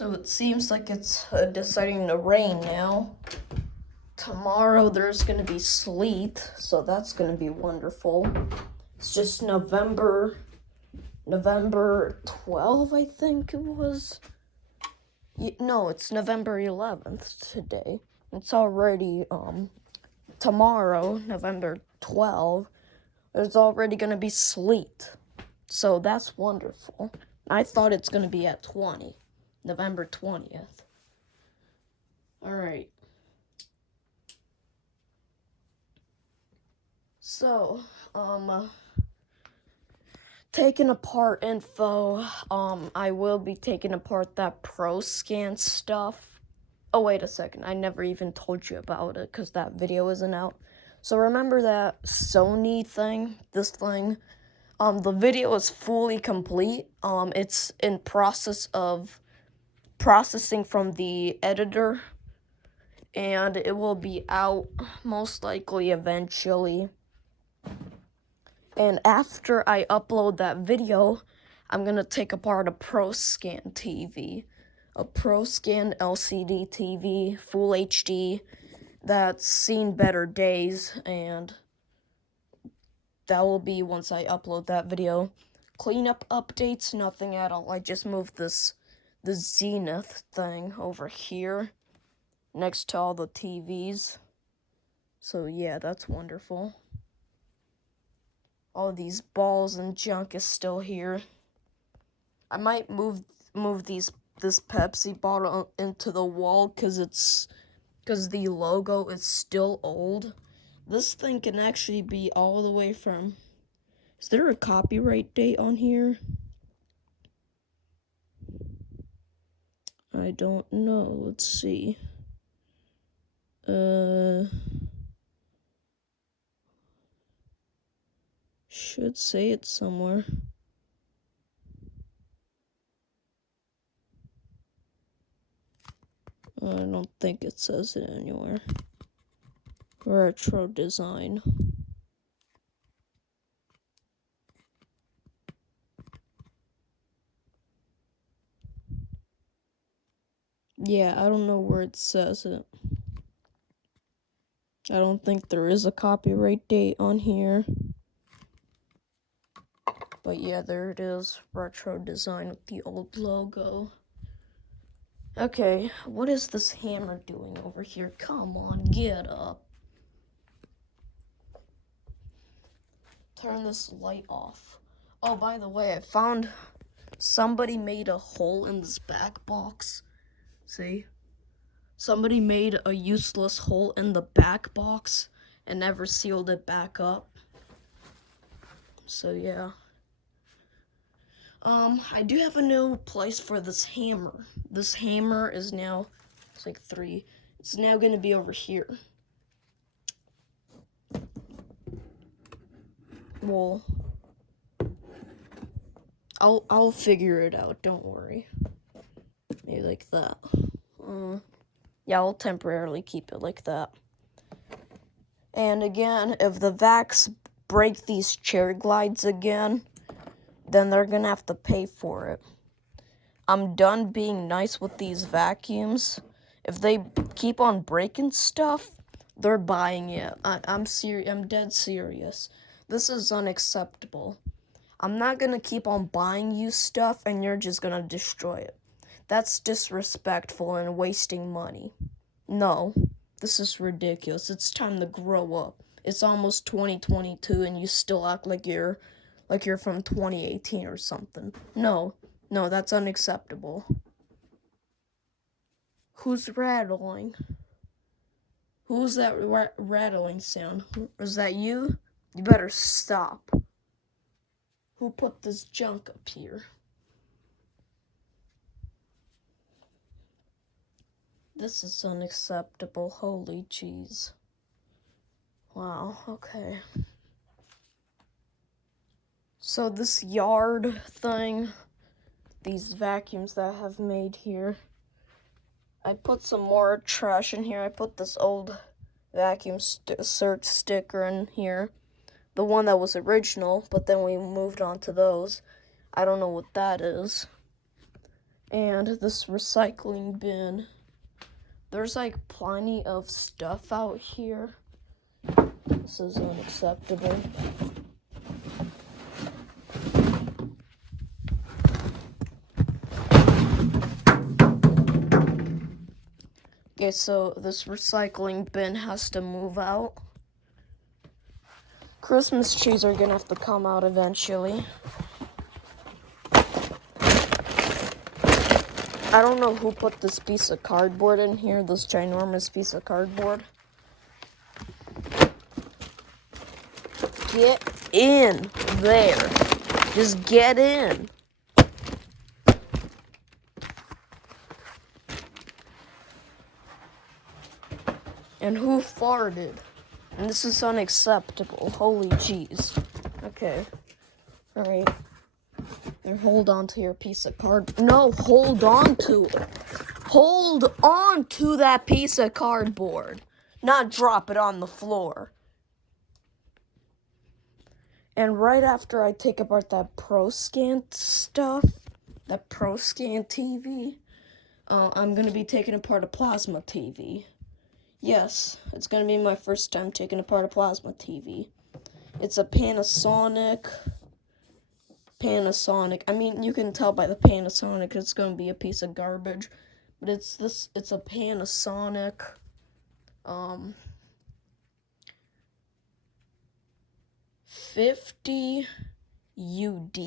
So it seems like it's deciding to rain now. Tomorrow there's going to be sleet, so that's going to be wonderful. It's just November 12th, I think it was. No, it's November 11th today. It's already, tomorrow, November 12th, there's already going to be sleet. So that's wonderful. I thought it's going to be at November 20th. Alright. So, taking apart info, I will be taking apart that ProScan stuff. Oh, wait a second, I never even told you about it, because that video isn't out. So remember that Sony thing, this thing? The video is fully complete. It's in process of processing from the editor, and it will be out most likely eventually. And after I upload that video, I'm gonna take apart a ProScan TV, a ProScan LCD TV, full HD, that's seen better days, and that will be once I upload that video. Cleanup updates, nothing at all. I just moved the Zenith thing over here next to all the TVs. So yeah, that's wonderful. All these balls and junk is still here. I might move this Pepsi bottle into the wall because the logo is still old. This thing can actually be all the way from... Is there a copyright date on here? I don't know. Let's see. Should say it somewhere. I don't think it says it anywhere. Retro design. Yeah, I don't know where it says it. I don't think there is a copyright date on here. But yeah, there it is. Retro design with the old logo. Okay, what is this hammer doing over here? Come on, get up. Turn this light off. Oh, by the way, I found somebody made a hole in this back box. See? Somebody made a useless hole in the back box and never sealed it back up. So yeah. I do have a new place for this hammer. This hammer is now, it's like 3. It's now gonna be over here. Well, I'll figure it out, don't worry. Maybe like that. Yeah, I'll temporarily keep it like that. And again, if the vacs break these chair glides again, then they're gonna have to pay for it. I'm done being nice with these vacuums. If they keep on breaking stuff, they're buying it. I'm dead serious. This is unacceptable. I'm not gonna keep on buying you stuff and you're just gonna destroy it. That's disrespectful and wasting money. No, this is ridiculous. It's time to grow up. It's almost 2022 and you still act like you're from 2018 or something. No, that's unacceptable. Who's rattling? Who's that rattling sound? Is that you? You better stop. Who put this junk up here? This is unacceptable. Holy jeez. Wow, okay. So this yard thing, these vacuums that I have made here, I put some more trash in here. I put this old vacuum search sticker in here. The one that was original, but then we moved on to those. I don't know what that is. And this recycling bin. There's like plenty of stuff out here. This is unacceptable. Okay, so this recycling bin has to move out. Christmas trees are gonna have to come out eventually. I don't know who put this piece of cardboard in here, this ginormous piece of cardboard. Get in there. Just get in. And who farted? And this is unacceptable. Holy jeez. Okay. Alright. And hold on to your piece of card. No, hold on to it. Hold on to that piece of cardboard. Not drop it on the floor. And right after I take apart that ProScan stuff, that ProScan TV, I'm going to be taking apart a plasma TV. Yes, it's going to be my first time taking apart a plasma TV. It's a Panasonic. I mean, you can tell by the Panasonic it's going to be a piece of garbage. But it's a Panasonic, 50 UD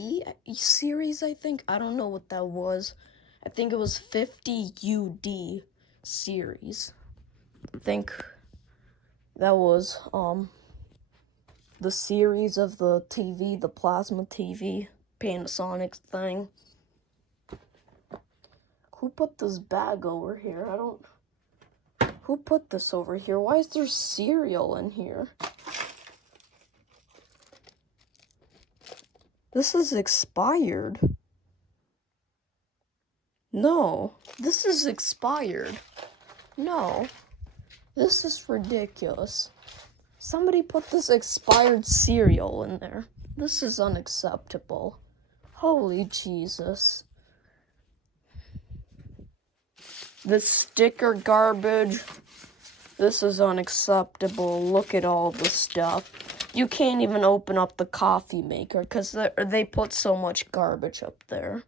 series, I think. I don't know what that was. I think it was 50 UD series. I think that was, the series of the TV, the plasma TV, Panasonic thing. Who put this bag over here? Who put this over here? Why is there cereal in here? This is expired. No, this is expired. No, this is ridiculous. Somebody put this expired cereal in there. This is unacceptable. Holy Jesus. This sticker garbage. This is unacceptable. Look at all the stuff. You can't even open up the coffee maker because they put so much garbage up there.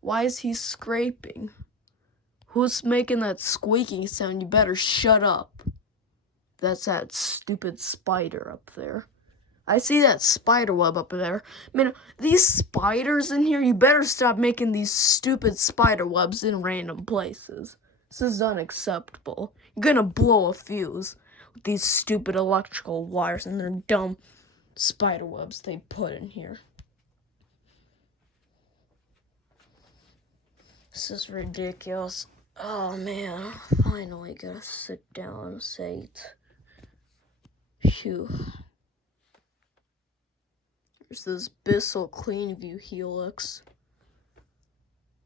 Why is he scraping? Who's making that squeaking sound? You better shut up. That's that stupid spider up there. I see that spider web up there. I mean, these spiders in here, you better stop making these stupid spider webs in random places. This is unacceptable. You're gonna blow a fuse with these stupid electrical wires and their dumb spider webs they put in here. This is ridiculous. Oh man, finally gotta sit down and say it. Phew. There's this Bissell Cleanview Helix.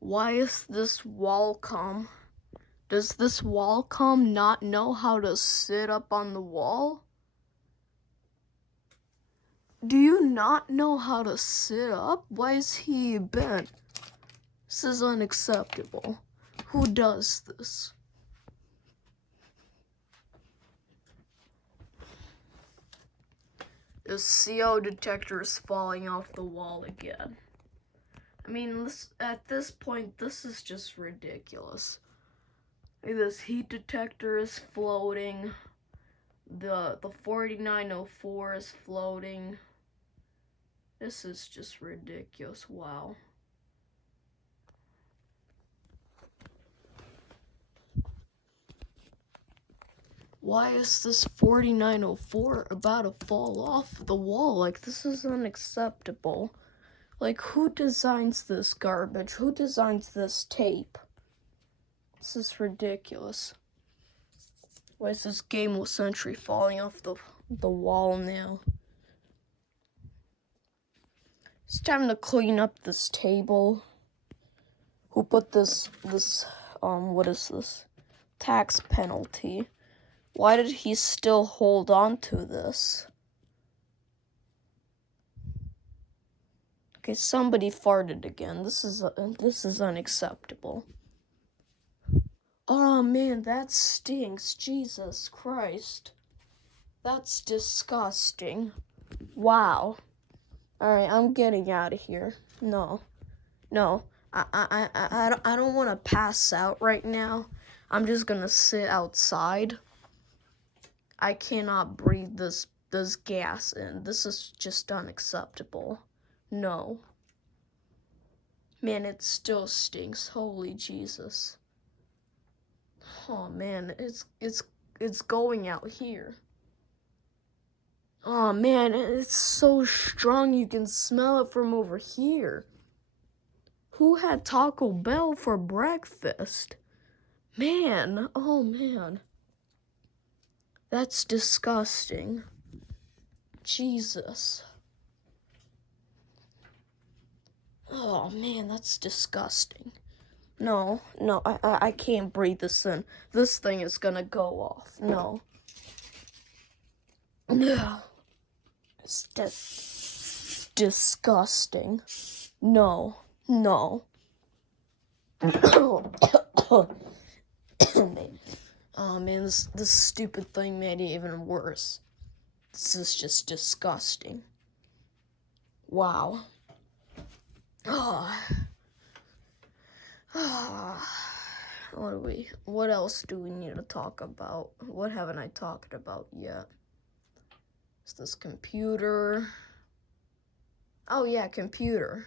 Why is this Wacom? Does this Wacom not know how to sit up on the wall? Do you not know how to sit up? Why is he bent? This is unacceptable. Who does this? The CO detector is falling off the wall again. I mean, at this point, this is just ridiculous. Like, this heat detector is floating. The 4904 is floating. This is just ridiculous. Wow. Why is this 4904 about to fall off the wall? Like, this is unacceptable. Like, who designs this garbage? Who designs this tape? This is ridiculous. Why is this Game Century falling off the wall now? It's time to clean up this table. Who put this, what is this? Tax penalty. Why did he still hold on to this? Okay, somebody farted again. This is unacceptable. Oh man, that stinks. Jesus Christ. That's disgusting. Wow. Alright, I'm getting out of here. No. I don't want to pass out right now. I'm just gonna sit outside. I cannot breathe this gas in. This is just unacceptable. No. Man, it still stinks. Holy Jesus. Oh man, it's going out here. Oh man, it's so strong you can smell it from over here. Who had Taco Bell for breakfast? Man, oh man. That's disgusting. Jesus. Oh man, that's disgusting. No, I can't breathe this in. This thing is gonna go off. No. It's disgusting. No. Oh man, this stupid thing made it even worse. This is just disgusting. Wow. What else do we need to talk about? What haven't I talked about yet? Is this computer? Oh yeah, computer.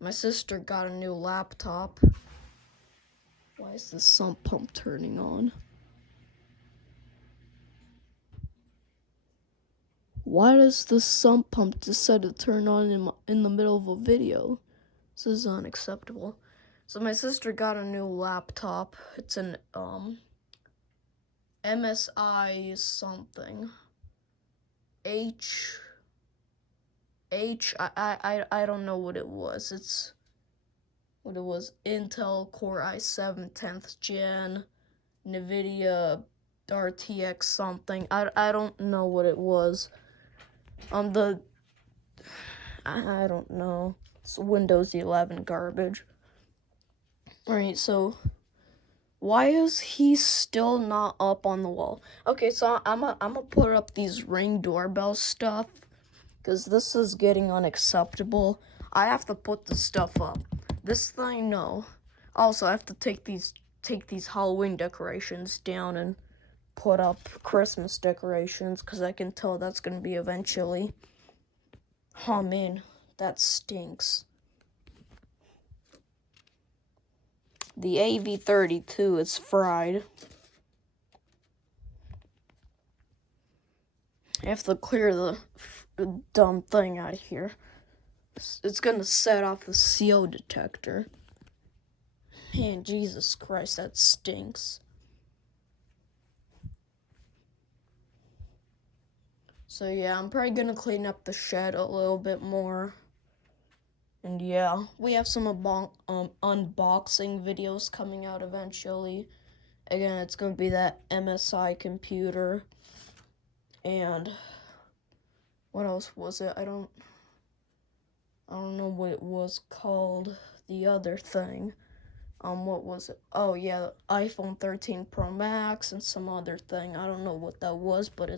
My sister got a new laptop. Why is this sump pump turning on? Why does the sump pump decide to turn on in the middle of a video? This is unacceptable. So my sister got a new laptop. It's an MSI something. I don't know what it was. It's what it was. Intel Core i7 10th gen, NVIDIA RTX something. I don't know what it was. I don't know. It's Windows 11 garbage. Alright, so why is he still not up on the wall? Okay, so I'm gonna put up these Ring doorbell stuff, because this is getting unacceptable. I have to put the stuff up. This thing, no. Also, I have to take these Halloween decorations down and put up Christmas decorations, because I can tell that's gonna be eventually. Oh man, that stinks. The AV32 is fried. I have to clear the dumb thing out of here. It's gonna set off the CO detector. Man, Jesus Christ, that stinks. So yeah, I'm probably gonna clean up the shed a little bit more. And yeah, we have some unboxing videos coming out eventually. Again, it's gonna be that MSI computer. And what else was it? I don't know what it was called. The other thing. What was it? Oh yeah, iPhone 13 Pro Max and some other thing. I don't know what that was, but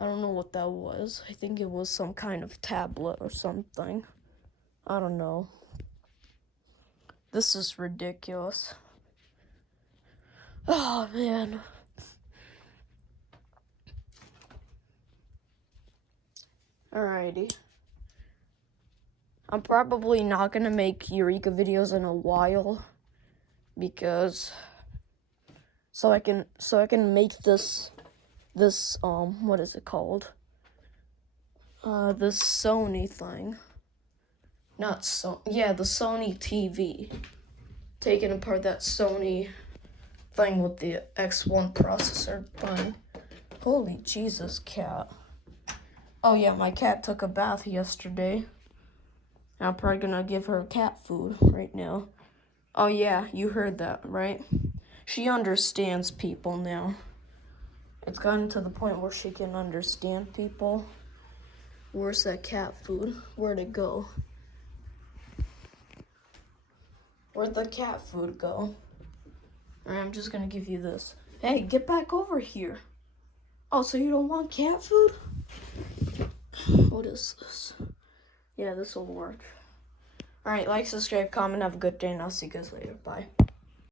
I don't know what that was. I think it was some kind of tablet or something. I don't know. This is ridiculous. Oh, man. Alrighty. I'm probably not gonna make Eureka videos in a while, because so I can make this what is it called? This Sony thing. The Sony TV. Taking apart that Sony thing with the X1 processor thing. Holy Jesus, cat. Oh yeah, my cat took a bath yesterday. I'm probably gonna give her cat food right now. Oh yeah, you heard that, right? She understands people now. It's gotten to the point where she can understand people. Where's that cat food? Where'd it go? Where'd the cat food go? Alright, I'm just gonna give you this. Hey, get back over here. Oh, so you don't want cat food? What is this? Yeah, this will work. Alright, like, subscribe, comment, have a good day, and I'll see you guys later. Bye.